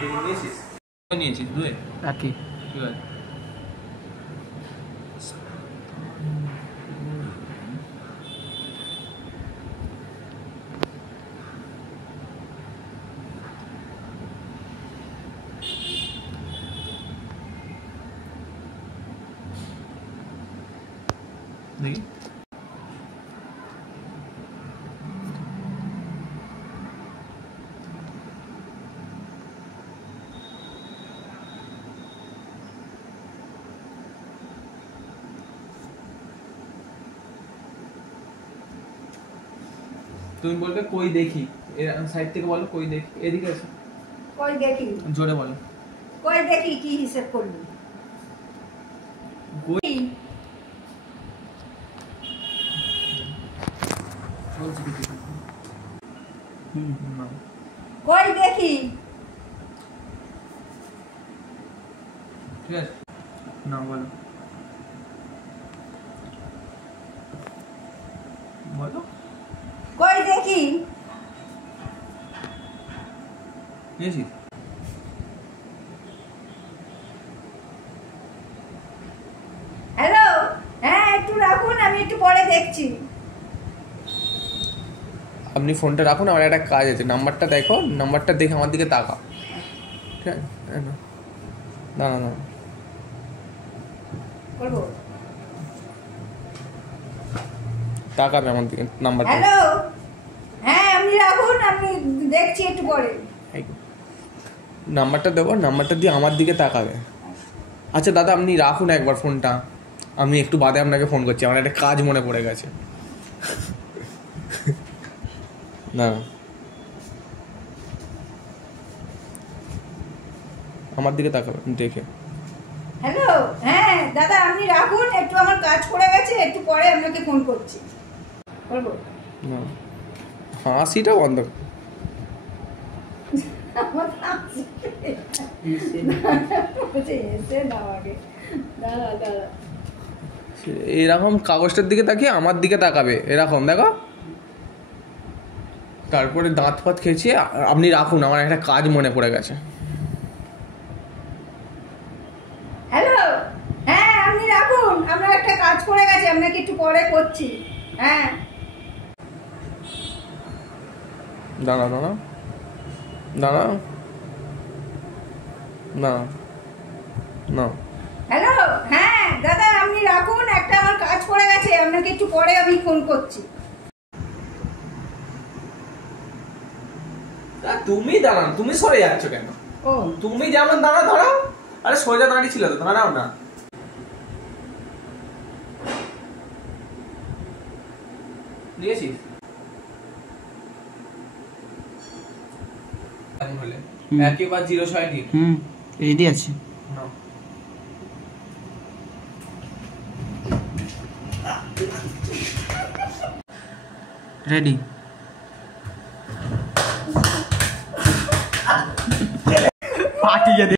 নিয়েছিস নিয়েছিস দুয়ে রাখি ঠিক আছে দেখি তুমি বলবে কই দেখি এর সাইড থেকে বলো কই দেখি এদিকে এসো কই দেখি জোরে বলো কই দেখি কি হিসাব করবি কই বলছি কি না কই দেখি ঠিক আছে না বলো বলো কই দেখি নিয়েছিস হ্যালো হ্যাঁ একটু রাখুন আমি একটু পরে দেখছি আপনি ফোনটা রাখুন আমার একটা কাজ আছে নাম্বারটা দেখো নাম্বারটা দেখে আমার দিকে তাকাও ঠিক আছে না না না করবো তাকাবে আমার দিকে নাম্বারটা হ্যালো হ্যাঁ আপনি রাখুন আমি দেখছি একটু পরে নাম্বারটা দেবো নাম্বারটা দিয়ে আমার দিকে তাকাবে আচ্ছা দাদা আপনি রাখুন একবার ফোনটা আমি একটু বাদে আপনাকে ফোন করছি আমার একটা কাজ মনে পড়ে গেছে না আমার দিকে তাকাবে দেখে হ্যালো হ্যাঁ দাদা আপনি রাখুন একটু আমার কাজ পড়ে গেছে একটু পরে আপনাকে ফোন করছি করবো না হাসিটা বন্ধ এরকম কাগজটার দিকে তাকিয়ে আমার দিকে তাকাবে এরকম দেখো তারপরে দাঁত ফাত খেয়েছে আপনি রাখুন আমার একটা কাজ মনে পড়ে গেছে হ্যালো হ্যাঁ আপনি রাখুন আমার একটা কাজ পড়ে গেছে আপনাকে একটু পরে করছি হ্যাঁ দাঁড়া দাঁড়া দাঁড়া না না হ্যালো হ্যাঁ দাদা আপনি রাখুন একটা আমার কাজ পড়ে গেছে আপনাকে একটু পরে আমি ফোন করছি তুমি দাঁড়ান তুমি সরে যাচ্ছ কেন ও তুমি যেমন দাঁড়া দাঁড়াও আরে সোজা দাঁড়িয়ে ছিল তো দাঁড়াও না নিয়েছিস হলে একবার 06 ঠিক রেডি আছে রেডি পাঠিয়ে দে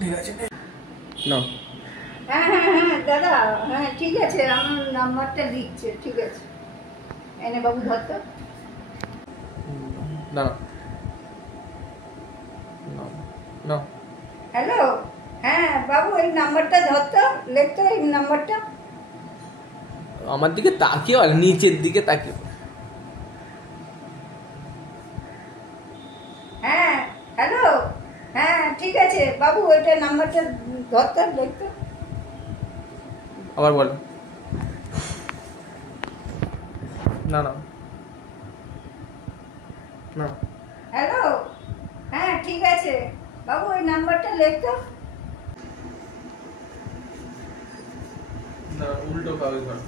ঠিক আছে না হ্যাঁ হ্যাঁ হ্যাঁ দাদা হ্যাঁ ঠিক আছে আমার নাম্বারটা দিচ্ছে ঠিক আছে এনে বাবু ধরতো না না না হ্যালো হ্যাঁ বাবু এই নাম্বারটা ধরতো লিখতো এই নাম্বারটা আমার দিকে তাকিয়ে আর নিচের দিকে তাকিয়ে হ্যাঁ হ্যালো হ্যাঁ ঠিক আছে বাবু ওইটা নাম্বারটা ধরতো লিখতো আবার বলো না না না হ্যালো হ্যাঁ ঠিক আছে বাবু ওই নাম্বারটা লিখতো না উল্টো কাগজ ধরো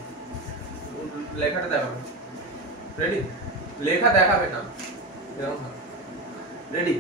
লেখাটা দেখাবে রেডি লেখা দেখাবে না এরকম রেডি